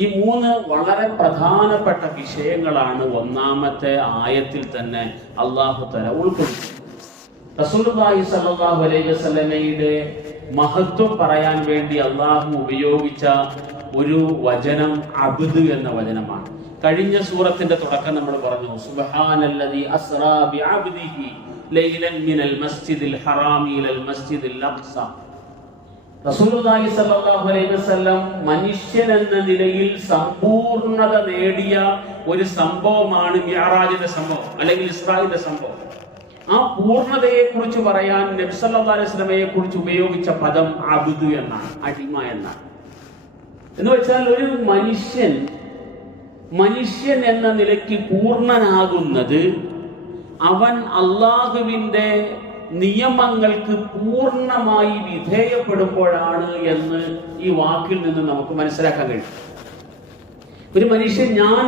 ഈ മൂന്ന് വളരെ പ്രധാനപ്പെട്ട വിഷയങ്ങളാണ് ഒന്നാമത്തെ ആയത്തിൽ തന്നെ അല്ലാഹു തആല ഉൾക്കൊള്ളുന്നത്. റസൂലുള്ളാഹി സ്വല്ലല്ലാഹു അലൈഹി വസല്ലമയുടെ മഹത്വം പറയാൻ വേണ്ടി അള്ളാഹു ഉപയോഗിച്ച ഒരു വചനം അബ്ദ് എന്ന വചനമാണ്. കഴിഞ്ഞ സൂറത്തിന്റെ തുടക്കം നമ്മൾ പറഞ്ഞു, സുബ്ഹാനല്ലദീ അസ്റാ ബിഅബ്ദിഹി ലൈലൻ മിനൽ മസ്ജിദിൽ ഹറാമി ഇലൽ മസ്ജിദിൽ അഖ്സ. റസൂലുള്ളാഹി സ്വല്ലല്ലാഹു അലൈഹി വസല്ലം മനുഷ്യൻ എന്ന നിലയിൽ സമ്പൂർണ്ണത നേടിയ ഒരു സംഭവമാണ് മിഅ്റാജിന്റെ സംഭവം, അല്ലെങ്കിൽ ഇസ്രായിന്റെ സംഭവം. ആ പൂർണ്ണതയെ കുറിച്ച് പറയാൻ നബി സല്ലല്ലാഹു അലൈഹി വസല്ലമയെ കുറിച്ച് ഉപയോഗിച്ച പദം അബ്ദു എന്നാണ്, അടിമ എന്നാണ്. എന്ന് വെച്ചാൽ ഒരു മനുഷ്യൻ എന്ന നിലയ്ക്ക് പൂർണ്ണനാകുന്നത് അവൻ അള്ളാഹുവിൻ്റെ നിയമങ്ങൾക്ക് പൂർണ്ണമായി വിധേയപ്പെടുമ്പോഴാണ് എന്ന് ഈ വാക്കിൽ നിന്ന് നമുക്ക് മനസ്സിലാക്കാൻ കഴിയും. ഒരു മനുഷ്യൻ ഞാൻ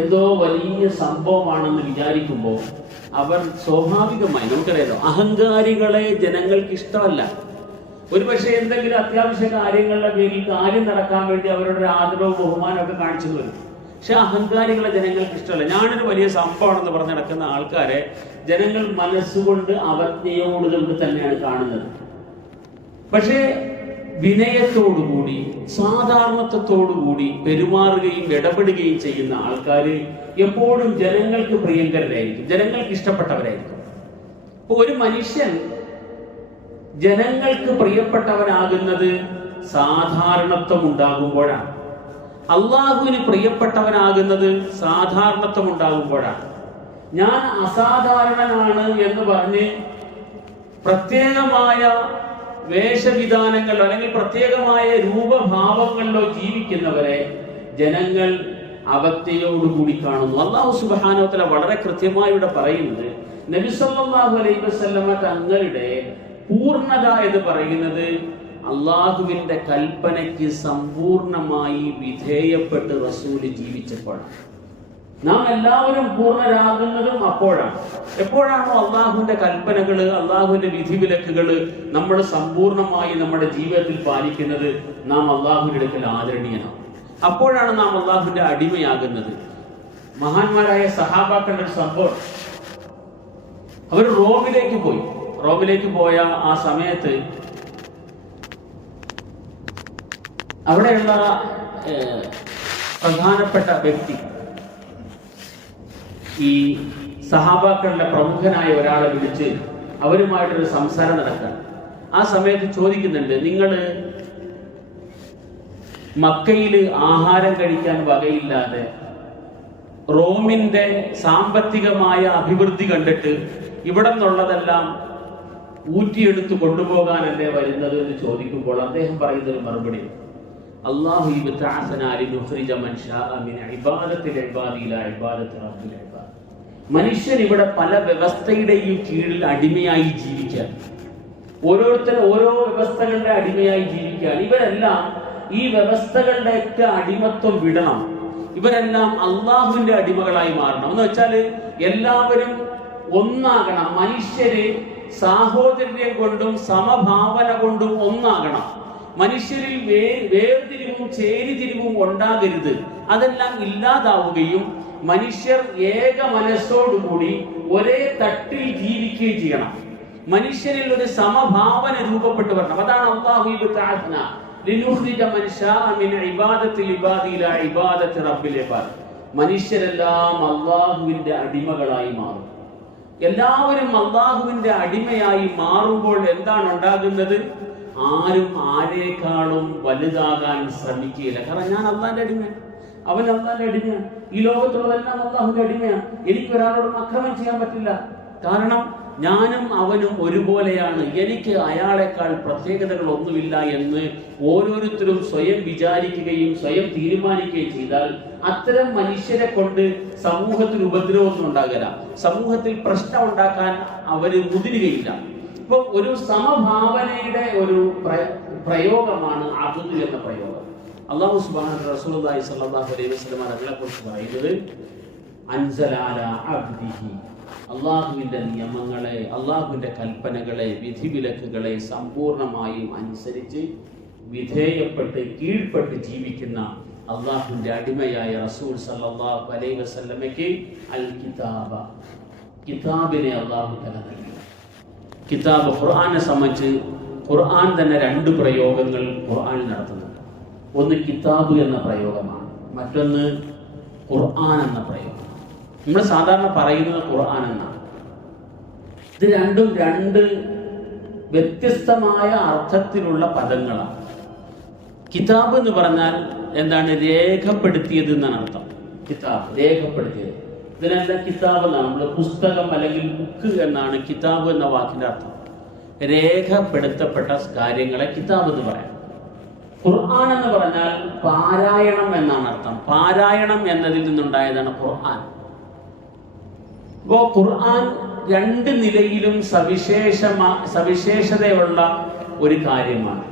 എന്തോ വലിയ സംഭവമാണെന്ന് വിചാരിക്കുമ്പോൾ അവർ സ്വാഭാവികമായി, നമുക്കറിയാലോ, അഹങ്കാരികളെ ജനങ്ങൾക്ക് ഇഷ്ടമല്ല. ഒരുപക്ഷെ എന്തെങ്കിലും അത്യാവശ്യ കാര്യങ്ങളുടെ പേരിൽ കാര്യം നടക്കാൻ വേണ്ടി അവരുടെ ആദരവും ബഹുമാനമൊക്കെ കാണിച്ചു വരും. പക്ഷെ അഹങ്കാരികളെ ജനങ്ങൾക്ക് ഇഷ്ടമല്ല. ഞാനൊരു വലിയ സംഭവമാണെന്ന് പറഞ്ഞ് നടക്കുന്ന ആൾക്കാരെ ജനങ്ങൾ മനസ്സുകൊണ്ട് അവജ്ഞയോടുകൊണ്ട് തന്നെയാണ് കാണുന്നത്. പക്ഷേ വിനയത്തോടുകൂടി സാധാരണത്വത്തോടുകൂടി പെരുമാറുകയും ഇടപെടുകയും ചെയ്യുന്ന ആൾക്കാർ എപ്പോഴും ജനങ്ങൾക്ക് പ്രിയങ്കരരായിരിക്കും, ജനങ്ങൾക്ക് ഇഷ്ടപ്പെട്ടവരായിരിക്കും. അപ്പോൾ ഒരു മനുഷ്യൻ ജനങ്ങൾക്ക് പ്രിയപ്പെട്ടവനാകുന്നത് സാധാരണത്വം ഉണ്ടാകുമ്പോഴാണ്. അള്ളാഹുവിന് പ്രിയപ്പെട്ടവനാകുന്നത് സാധാരണത്വം ഉണ്ടാകുമ്പോഴാണ്. ഞാൻ അസാധാരണനാണ് എന്ന് പറഞ്ഞ് പ്രത്യേകമായ വേഷവിധാനങ്ങൾ അല്ലെങ്കിൽ പ്രത്യേകമായ രൂപഭാവങ്ങളിലോ ജീവിക്കുന്നവരെ ജനങ്ങൾ അവജ്ഞയോടുകൂടി കാണുന്നു. അല്ലാഹു സുബ്ഹാനഹു വ തആല വളരെ കൃത്യമായി ഇവിടെ പറയുന്നത്, നബി സല്ലല്ലാഹു അലൈഹി വസല്ലമ തങ്ങളുടെ പൂർണ്ണത എന്ന് പറയുന്നത് അള്ളാഹുവിന്റെ കൽപ്പനയ്ക്ക് സമ്പൂർണമായി വിധേയപ്പെട്ട് റസൂല് ജീവിച്ചപ്പോഴാണ്. നാം എല്ലാവരും പൂർണ്ണരാകുന്നതും അപ്പോഴാണ്. എപ്പോഴാണോ അള്ളാഹുവിന്റെ കൽപ്പനകള്, അള്ളാഹുവിന്റെ വിധിവിലക്കുകള് നമ്മൾ സമ്പൂർണമായി നമ്മുടെ ജീവിതത്തിൽ പാലിക്കുന്നത്, നാം അള്ളാഹുവിന്റെ അടുക്കൽ ആദരണീയനാണ്. അപ്പോഴാണ് നാം അള്ളാഹുവിന്റെ അടിമയാകുന്നത്. മഹാന്മാരായ സഹാബാക്കളുടെ ഒരു സംഭവം, അവർ റോമിലേക്ക് പോയ ആ സമയത്ത് അവിടെയുള്ള പ്രധാനപ്പെട്ട വ്യക്തി ഈ സഹാബാക്കളുടെ പ്രമുഖനായ ഒരാളെ വിളിച്ച് അവരുമായിട്ടൊരു സംസാരം നടക്കാൻ. ആ സമയത്ത് ചോദിക്കുന്നുണ്ട്, നിങ്ങൾ മക്കയിൽ ആഹാരം കഴിക്കാൻ വകയില്ലാതെ റോമിന്റെ സാമ്പത്തികമായ അഭിവൃദ്ധി കണ്ടിട്ട് ഇവിടെ നിന്നുള്ളതെല്ലാം ഊറ്റിയെടുത്ത് കൊണ്ടുപോകാനല്ലേ വരുന്നത് എന്ന് ചോദിക്കുമ്പോൾ അദ്ദേഹം പറയുന്നൊരു മറുപടി, അല്ലാഹു യബ്തഅസനാ ലിനുഖ്രിജ മൻ ശാഅ മിൻ ഇബാദത്തിൽ ഇബാദി ഇലാ ഇബാദത്തി റബ്ബിൽ ഇബാദ്. മനുഷ്യൻ ഇവിടെ പല വ്യവസ്ഥയുടെയും കീഴിൽ അടിമയായി ജീവിക്കാൻ, ഓരോരുത്തരും ഓരോ വ്യവസ്ഥകളുടെ അടിമയായി ജീവിക്കാൻ. ഇവരെല്ലാം ഈ വ്യവസ്ഥകളുടെയൊക്കെ അടിമത്വം വിടണം. ഇവരെല്ലാം അള്ളാഹുവിന്റെ അടിമകളായി മാറണം. എന്ന് വെച്ചാൽ എല്ലാവരും ഒന്നാകണം. മനുഷ്യര് സാഹോദര്യം കൊണ്ടും സമഭാവന കൊണ്ടും ഒന്നാകണം. മനുഷ്യരിൽ വേർതിരിവും ചേരിതിരിവും ഉണ്ടാകരുത്. അതെല്ലാം ഇല്ലാതാവുകയും മനുഷ്യർ ഏക മനസ്സോടുകൂടി ഒരേ തട്ടിൽ ജീവിക്കുകയും ചെയ്യണം. മനുഷ്യരിൽ ഒരു സമഭാവന രൂപപ്പെട്ടു വരണം. അതാണ് അല്ലാഹു യബ്തഅസന ലിനുഖ്രിജ മൻ ശാഅ മിൻ ഇബാദത്തിൽ ഇബാദി ഇലാ ഇബാദത്തി റബ്ബിൽ ഇബാദ്. മനുഷ്യരെല്ലാം അള്ളാഹുവിന്റെ അടിമകളായി മാറും. എല്ലാവരും അള്ളാഹുവിന്റെ അടിമയായി മാറുമ്പോൾ എന്താണ് ഉണ്ടാകുന്നത്? ആരും ആരേക്കാളും വലുതാകാൻ ശ്രമിക്കുകയില്ല. കാരണം ഞാൻ അള്ളാന്റെ അടിമയാണ്, അവൻ അള്ളാന്റെ അടിമയാണ്, ഈ ലോകത്തുള്ളതെല്ലാം അള്ളാഹുവിന്റെ അടിമയാണ്. എനിക്കൊരാളോടും അക്രമം ചെയ്യാൻ പറ്റില്ല. കാരണം ഞാനും അവനും ഒരുപോലെയാണ്, എനിക്ക് അയാളെക്കാൾ പ്രത്യേകതകൾ ഒന്നുമില്ല എന്ന് ഓരോരുത്തരും സ്വയം വിചാരിക്കുകയും സ്വയം തീരുമാനിക്കുകയും ചെയ്താൽ അത്തരം മനുഷ്യരെ കൊണ്ട് സമൂഹത്തിൽ ഉപദ്രവമൊന്നും ഉണ്ടാകില്ല, സമൂഹത്തിൽ പ്രശ്നം ഉണ്ടാക്കാൻ അവര് മുതിരുകയില്ല. ഇപ്പൊ ഒരു സമഭാവനയുടെ ഒരു പ്രയോഗമാണ് അദ്ദ് എന്ന പ്രയോഗം. അല്ലാഹു സുബ്ഹാനഹു വ തആല റസൂലുള്ളാഹി സ്വല്ലല്ലാഹു അലൈഹി വസല്ലം അതിനെക്കുറിച്ച് പറയുന്നത്, അൻസല അലാ അബ്ദിഹി, അള്ളാഹുവിന്റെ നിയമങ്ങളെ, അള്ളാഹുവിന്റെ കൽപ്പനകളെ, വിധിവിലക്കുകളെ സമ്പൂർണമായും അനുസരിച്ച് വിധേയപ്പെട്ട് കീഴ്പ്പെട്ട് ജീവിക്കുന്ന അള്ളാഹുവിന്റെ അടിമയായ റസൂൽ സല്ലല്ലാഹു അലൈഹി വസല്ലമയ്ക്ക് അൽ കിതാബ, കിതാബിനെ അള്ളാഹു തആല നൽകി. കിതാബ് ഖുർആനെ സംബന്ധിച്ച് ഖുർആൻ തന്നെ രണ്ട് പ്രയോഗങ്ങൾ ഖുർആനിൽ നടത്തുന്നുണ്ട്. ഒന്ന് കിതാബ് എന്ന പ്രയോഗമാണ്, മറ്റൊന്ന് ഖുർആൻ എന്ന പ്രയോഗം. നമ്മൾ സാധാരണ പറയുന്നത് ഖുർആൻ എന്നാണ്. ഇത് രണ്ടും രണ്ട് വ്യത്യസ്തമായ അർത്ഥത്തിലുള്ള പദങ്ങളാണ്. കിതാബ് എന്ന് പറഞ്ഞാൽ എന്താണ്? രേഖപ്പെടുത്തിയത് എന്നാണ് അർത്ഥം. കിതാബ് രേഖപ്പെടുത്തിയത്. ഇതിനെല്ലാം കിതാബ് എന്നാണ്, നമ്മൾ പുസ്തകം അല്ലെങ്കിൽ ബുക്ക് എന്നാണ് കിതാബ് എന്ന വാക്കിന്റെ അർത്ഥം. രേഖപ്പെടുത്തപ്പെട്ട കാര്യങ്ങളെ കിതാബ് എന്ന് പറയാം. ഖുർആൻ എന്ന് പറഞ്ഞാൽ പാരായണം എന്നാണ് അർത്ഥം. പാരായണം എന്നതിൽ നിന്നുണ്ടായതാണ് ഖുർആൻ. അപ്പോ ഖുർആൻ രണ്ട് നിലയിലും സവിശേഷതയുള്ള ഒരു കാര്യമാണ്.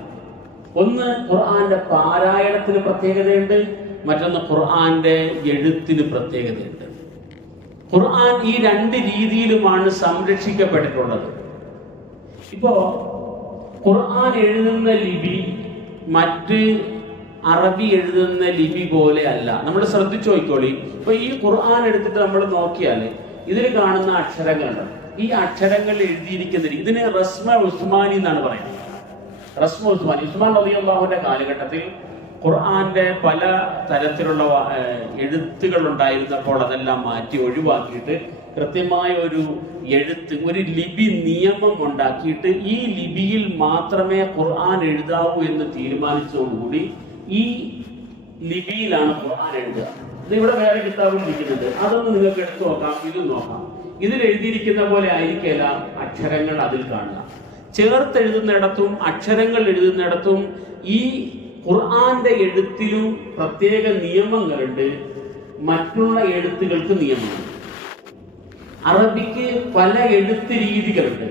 ഒന്ന്, ഖുർആന്റെ പാരായണത്തിന് പ്രത്യേകതയുണ്ട്. മറ്റൊന്ന്, ഖുർആന്റെ എഴുത്തിന് പ്രത്യേകതയുണ്ട്. ഖുർആൻ ഈ രണ്ട് രീതിയിലുമാണ് സംരക്ഷിക്കപ്പെട്ടിട്ടുള്ളത്. ഇപ്പോ ഖുർആൻ എഴുതുന്ന ലിപി മറ്റ് അറബി എഴുതുന്ന ലിപി പോലെ അല്ല. നമ്മൾ ശ്രദ്ധിച്ചു നോക്കിക്കോളി. ഇപ്പൊ ഈ ഖുർആൻ എടുത്തിട്ട് നമ്മൾ നോക്കിയാൽ ഇതിൽ കാണുന്ന അക്ഷരങ്ങളുണ്ട്. ഈ അക്ഷരങ്ങൾ എഴുതിയിരിക്കുന്ന ഇതിന് റസ്മ ഉസ്മാനി എന്നാണ് പറയുന്നത്. റസ്മ ഉസ്മാനി, ഉസ്മാൻ റളിയല്ലാഹുവിന്റെ കാലഘട്ടത്തിൽ ഖുർആന്റെ പല തരത്തിലുള്ള എഴുത്തുകൾ ഉണ്ടായിരുന്നപ്പോൾ അതെല്ലാം മാറ്റി ഒഴിവാക്കിയിട്ട് കൃത്യമായ ഒരു എഴുത്ത്, ഒരു ലിപി നിയമം ഉണ്ടാക്കിയിട്ട് ഈ ലിപിയിൽ മാത്രമേ ഖുർആൻ എഴുതാവൂ എന്ന് തീരുമാനിച്ചതോടുകൂടി ഈ ലിപിയിലാണ് ഖുർആൻ എഴുതുക. ഇവിടെ വേറെ കിതാബിൽ ഇരിക്കുന്നുണ്ട്, അതൊന്ന് നിങ്ങൾക്ക് എടുത്തു നോക്കാം, ഇതും നോക്കാം. ഇതിൽ എഴുതിയിരിക്കുന്ന പോലെ ആയിരിക്കില്ല അക്ഷരങ്ങൾ അതിൽ കാണുക. ചേർത്തെഴുതുന്നിടത്തും അക്ഷരങ്ങൾ എഴുതുന്നിടത്തും ഈ ഖുർആന്റെ എഴുത്തിലും പ്രത്യേക നിയമങ്ങളുണ്ട്, മറ്റുള്ള എഴുത്തുകൾക്ക് നിയമമുണ്ട്. അറബിക്ക് പല എഴുത്ത് രീതികളുണ്ട്.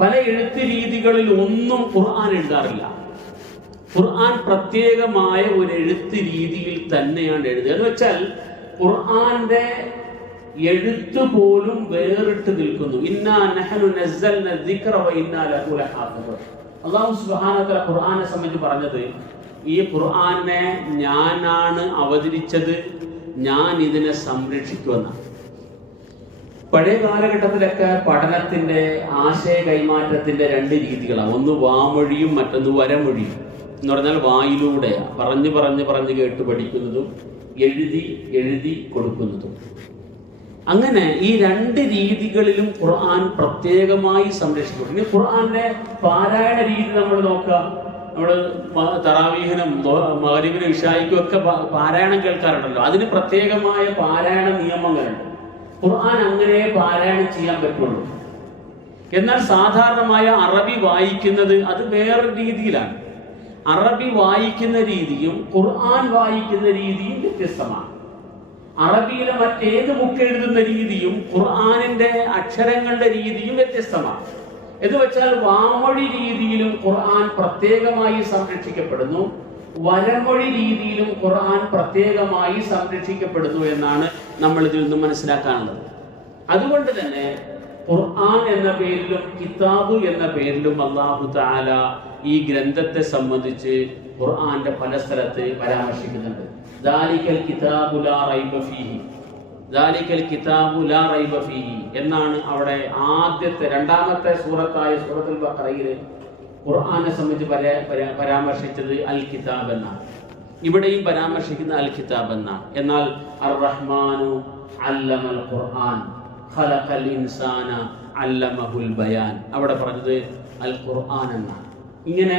പല എഴുത്ത് രീതികളിൽ ഒന്നും ഖുർആൻ എഴുതാറില്ല. ഖുർആൻ പ്രത്യേകമായ ഒരു എഴുത്ത് രീതിയിൽ തന്നെയാണ് എഴുതുക. എന്ന് വെച്ചാൽ ഖുർആന്റെ എഴുത്ത് പോലും വേറിട്ട് നിൽക്കുന്നു. ഇന്നാ നഹ്നു നസ്സൽന ദിക്റ വ ഇന്നാ ലഹു ലഹാഫിദൂൻ. അല്ലാഹു സുബ്ഹാനഹു വ തആല ഖുർആനെ സംബന്ധിച്ച് പറഞ്ഞത്, ഈ ഖുർആനെ ഞാനാണ് അവതരിച്ചത്, ഞാൻ ഇതിനെ സംരക്ഷിക്കുമെന്നാണ്. പഴയ കാലഘട്ടത്തിലൊക്കെ പഠനത്തിന്റെ ആശയ കൈമാറ്റത്തിന്റെ രണ്ട് രീതികളാണ്. ഒന്ന് വാമൊഴിയും മറ്റൊന്ന് വരമൊഴിയും. എന്ന് പറഞ്ഞാൽ വായിലൂടെ പറഞ്ഞു പറഞ്ഞ് പറഞ്ഞ് കേട്ട് പഠിക്കുന്നതും എഴുതി എഴുതി കൊടുക്കുന്നതും. അങ്ങനെ ഈ രണ്ട് രീതികളിലും ഖുർആൻ പ്രത്യേകമായി സംരക്ഷിക്കും. ഇനി ഖുർആന്റെ പാരായണ രീതി നമ്മൾ നോക്കുക. നമ്മൾ തറാവീഹിനും മഗ്‌രിബിനും ഇശായിക്കും ഒക്കെ പാരായണം കേൾക്കാറുണ്ടല്ലോ. അതിന് പ്രത്യേകമായ പാരായണ നിയമങ്ങളുണ്ട്. ഖുർആൻ അങ്ങനെ പാരായണം ചെയ്യാൻ പറ്റുള്ളൂ. എന്നാൽ സാധാരണമായ അറബി വായിക്കുന്നത് അത് വേറൊരു രീതിയിലാണ്. അറബി വായിക്കുന്ന രീതിയും ഖുർആൻ വായിക്കുന്ന രീതിയും വ്യത്യസ്തമാണ്. അറബിയിലെ മറ്റേത് ബുക്ക് എഴുതുന്ന രീതിയും ഖുർആനിന്റെ അക്ഷരങ്ങളുടെ രീതിയും വ്യത്യസ്തമാണ്. എന്ന് വെച്ചാൽ വാമൊഴി രീതിയിലും ഖുർആൻ പ്രത്യേകമായി സംരക്ഷിക്കപ്പെടുന്നു, വരമൊഴി രീതിയിലും ഖുർആൻ പ്രത്യേകമായി സംരക്ഷിക്കപ്പെടുന്നു എന്നാണ് നമ്മൾ ഇതിൽ നിന്ന് മനസ്സിലാക്കാനുള്ളത്. അതുകൊണ്ട് തന്നെ ഖുർആൻ എന്ന പേരിലും കിതാബ് എന്ന പേരിലും അല്ലാഹു തആല ഈ ഗ്രന്ഥത്തെ സംബന്ധിച്ച് ഖുർആന്റെ പല സ്ഥലത്ത് പരാമർശിക്കുന്നുണ്ട്. ദാലികൽ കിതാബു ലാ റൈബ ഫീഹി, ദാലികൽ കിതാബു ലാ റൈബ ഫീഹി എന്നാണ് അവിടെ ആദ്യത്തെ രണ്ടാമത്തെ സൂറത്തായ സൂറത്തുൽ ബഖറയിൽ ഖുർആനെ സംബന്ധിച്ച് പരാമർശിച്ചത് അൽ കിതാബ് എന്നാണ്. ഇവിടെയും പരാമർശിക്കുന്ന അൽ കിതാബ് എന്നാണ്. എന്നാൽ അർ റഹ്മാനു അല്ലമൽ ഖുർആൻ ഖലഖൽ ഇൻസാന അല്ലമഹുൽ ബയാൻ, അവിടെ പറഞ്ഞത് അൽ ഖുർആൻ എന്നാണ്. ഇങ്ങനെ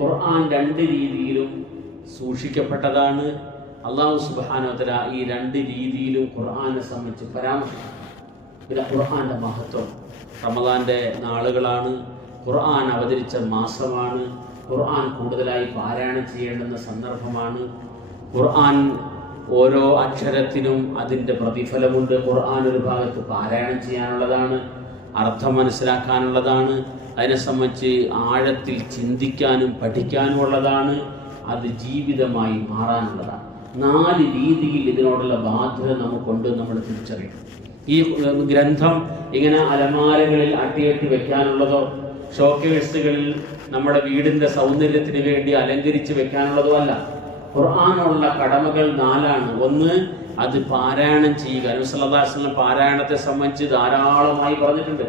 ഖുർആൻ രണ്ട് രീതിയിലും സൂക്ഷിക്കപ്പെട്ടതാണ്. അല്ലാഹു സുബ്ഹാനഹു വ തആല ഈ രണ്ട് രീതിയിലും ഖുർആനെ സംബന്ധിച്ച് പരാമർശിച്ചു. പിന്നെ ഖുർആന്റെ മഹത്വം, റമദാന്റെ നാളുകളാണ്, ഖുർആൻ അവതരിച്ച മാസമാണ്, ഖുർആൻ കൂടുതലായി പാരായണം ചെയ്യേണ്ടുന്ന സന്ദർഭമാണ്. ഖുർആൻ ഓരോ അക്ഷരത്തിനും അതിൻ്റെ പ്രതിഫലമുണ്ട്. ഖുർആൻ ഒരു ഭാഗത്ത് പാരായണം ചെയ്യാനുള്ളതാണ്, അർത്ഥം മനസ്സിലാക്കാനുള്ളതാണ്, അതിനെ സംബന്ധിച്ച് ആഴത്തിൽ ചിന്തിക്കാനും പഠിക്കാനും ഉള്ളതാണ്, അത് ജീവിതമായി മാറാനുള്ളതാണ്. 4 രീതിയിൽ ഇതിനോടുള്ള ബാധ്യത നമുക്കുണ്ട്, നമ്മൾ തിരിച്ചറിയണം. ഈ ഗ്രന്ഥം ഇങ്ങനെ അലമാരകളിൽ അട്ടിയട്ടി വെക്കാനുള്ളതോ ഷോക്കേഴ്സുകളിൽ നമ്മുടെ വീടിന്റെ സൗന്ദര്യത്തിന് വേണ്ടി അലങ്കരിച്ച് വെക്കാനുള്ളതോ അല്ല. ഖുർആനുള്ള കടമകൾ 4ആണ്. ഒന്ന്, അത് പാരായണം ചെയ്യുക. നബി സല്ലല്ലാഹു അലൈഹി വസല്ലം പാരായണത്തെ സംബന്ധിച്ച് ധാരാളമായി പറഞ്ഞിട്ടുണ്ട്.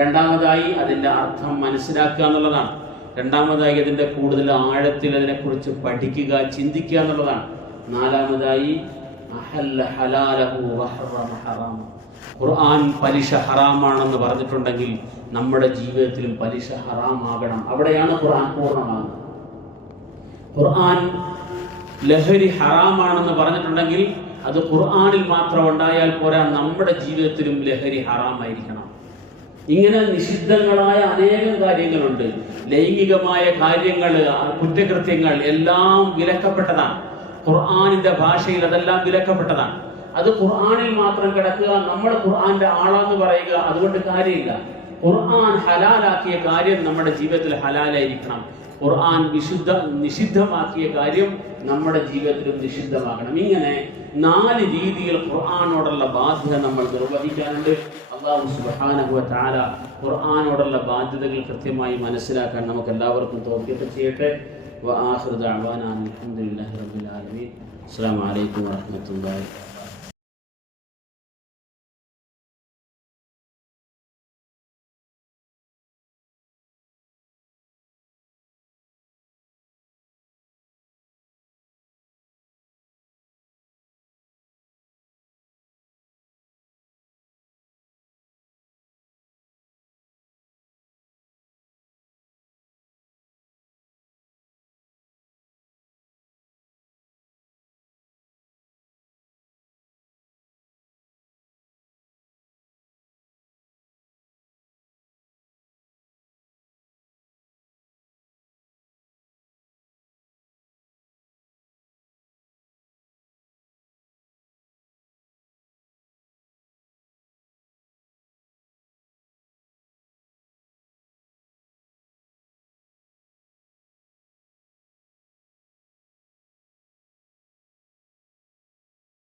രണ്ടാമതായി അതിന്റെ അർത്ഥം മനസ്സിലാക്കുക എന്നുള്ളതാണ്. രണ്ടാമതായി അതിന്റെ കൂടുതൽ ആഴത്തിൽ അതിനെക്കുറിച്ച് പഠിക്കുക, ചിന്തിക്കുക എന്നുള്ളതാണ്. നാലാമതായി അഹല്ല ഹലാലഹു വഹറമ ഹറാമ, ഖുർആൻ പലിശ ഹറാമാണെന്ന് പറഞ്ഞിട്ടുണ്ടെങ്കിൽ നമ്മുടെ ജീവിതത്തിലും പലിശ ഹറാമാകണം. അവിടെയാണ് ഖുർആൻ പൂർണ്ണമാകുന്നത്. ഖുർആൻ ലഹരി ഹറാമാണെന്ന് പറഞ്ഞിട്ടുണ്ടെങ്കിൽ അത് ഖുർആനിൽ മാത്രം ഉണ്ടായാൽ പോരാ, നമ്മുടെ ജീവിതത്തിലും ലഹരി ഹറാമായിരിക്കണം. ഇങ്ങനെ നിഷിദ്ധങ്ങളായ അനേകം കാര്യങ്ങളുണ്ട്. ലൈംഗികമായ കാര്യങ്ങൾ, കുറ്റകൃത്യങ്ങൾ എല്ലാം വിലക്കപ്പെട്ടതാണ്. ഖുർആനിന്റെ ഭാഷയിൽ അതെല്ലാം വിലക്കപ്പെട്ടതാണ്. അത് ഖുർആനിൽ മാത്രം കിടക്കുക, നമ്മൾ ഖുർആന്റെ ആളാന്ന് പറയുക, അതുകൊണ്ട് കാര്യമില്ല. ഖുർആൻ ഹലാലാക്കിയ കാര്യം നമ്മുടെ ജീവിതത്തിൽ ഹലാലായിരിക്കണം. ഖുർആൻ നിഷിദ്ധമാക്കിയ കാര്യം നമ്മുടെ ജീവിതത്തിലും നിഷിദ്ധമാകണം. ഇങ്ങനെ 4 രീതിയിൽ ഖുർആനോടുള്ള ബാധ്യത നമ്മൾ നിർവഹിക്കാനുണ്ട്. അല്ലാഹു സുബ്ഹാനഹു വ തആല ഖുർആനോടുള്ള ബാധ്യതകൾ കൃത്യമായി മനസ്സിലാക്കാൻ നമുക്ക് എല്ലാവർക്കും തൗഫീഖ് ചെയ്യട്ടെ. വആഖിറു ദഅ്വാനാ അൽഹംദുലില്ലാഹി റബ്ബിൽ ആലമീൻ. അസ്സലാമു അലൈക്കും വറഹ്മത്തുള്ളാഹി